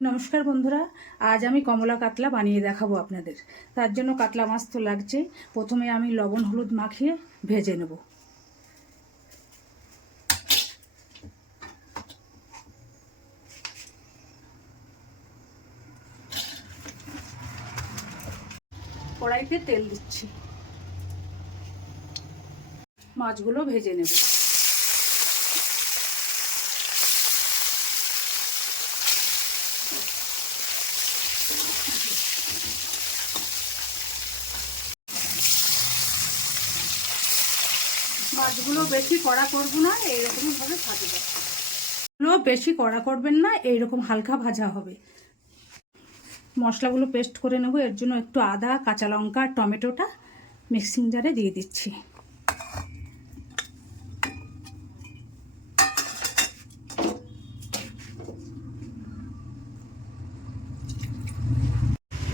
নমস্কার বন্ধুরা, আজ আমি কমলা কাতলা বানিয়ে দেখাবো আপনাদের। তার জন্য কাতলা মাছ তো লাগছে। প্রথমে আমি লবণ হলুদ মাখিয়ে ভেজে নেব। কড়াইতে তেল দিচ্ছি। মাছগুলো ভেজে নেব। মাছগুলো বেশি কড়া করব না এইরকম ভাবে ভাজবো। এগুলো বেশি কড়া করবেন না, এইরকম হালকা ভাজা হবে। মশলাগুলো পেস্ট করে নেব, এর জন্য একটু আদা, কাঁচা লঙ্কা, টমেটোটা মিক্সিং জারে দিয়ে দিচ্ছি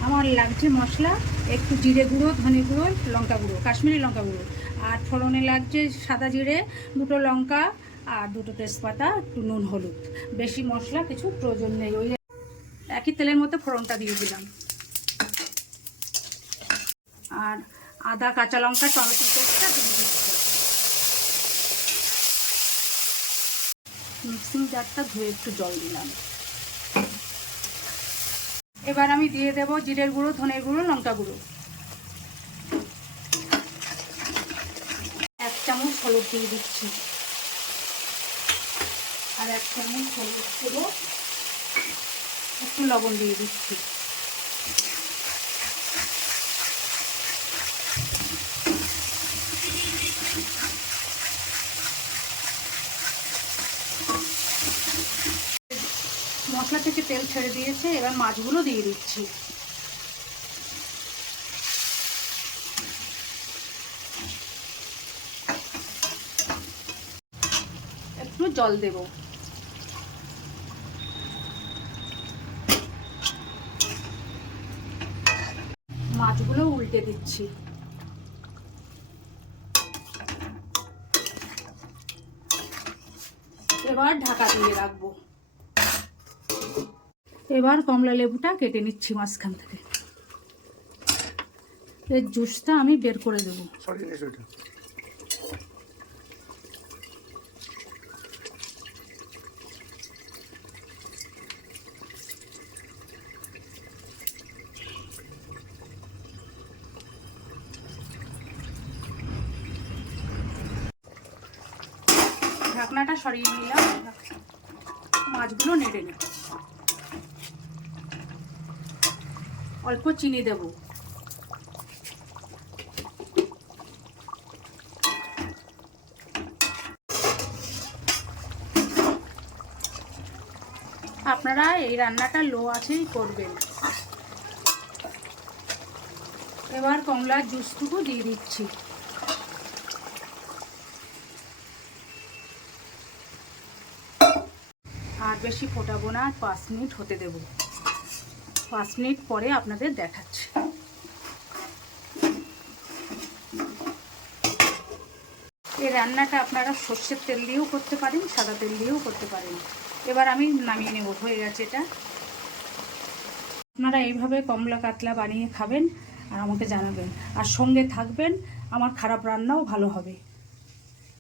আমার লাগছে মশলা, একটু জিরে গুঁড়ো, ধনে গুঁড়ো, লঙ্কা গুঁড়ো, কাশ্মীরি লঙ্কা গুঁড়ো। আর ফোড়নে লাগছে সাদা জিরে, দুটো লঙ্কা আর দুটো তেজপাতা, একটু নুন, হলুদ। বেশি মশলা কিছু প্রয়োজন নেই। ওই একই তেলের মধ্যে ফোড়নটা দিয়ে দিলাম। আর আদা, কাঁচা লঙ্কা, টমেটো পেস্টটা দিয়ে দিচ্ছি মিক্সিং জারটা ধুয়ে একটু জল দিলাম। এবার আমি দিয়ে দেব জিরের গুঁড়ো, ধনের গুঁড়ো, লঙ্কা গুঁড়ো। এক চামচ হলুদ দিয়ে দিচ্ছি। আর এক চামচ হলুদ গুঁড়ো একটু লবণ দিয়ে দিচ্ছি। মশলা থেকে তেল ছেড়ে দিয়েছে, এবার মাছগুলো দিয়ে দিচ্ছি। একটু জল দেব। মাছগুলো উল্টে দিচ্ছি। এবার ঢাকা দিয়ে রাখব। এবার কমলা লেবুটা কেটে নিচ্ছি মাঝখান থেকে। এর জুসটা আমি বের করে দেবো। ঢাকনাটা সরিয়ে নিলাম। মাছগুলো নেড়ে নেব। অল্প চিনি দেব। আপনারা এই রান্নাটা লো আছেই করবেন। এবার কমলার জুসটুকু দিয়ে দিচ্ছি। আর বেশি ফোটাবো না, পাঁচ মিনিট হতে দেব। পাঁচ মিনিট পরে আপনাদের দেখাচ্ছি। এই রান্নাটা আপনারা সর্ষের তেল দিয়েও করতে পারেন, সাদা তেল দিয়েও করতে পারেন। এবার আমি নামিয়ে নেব, হয়ে গেছে এটা। আপনারা এইভাবে কমলা কাতলা বানিয়ে খাবেন আর আমাকে জানাবেন। আর সঙ্গে থাকবেন, আমার খারাপ রান্নাও ভালো হবে।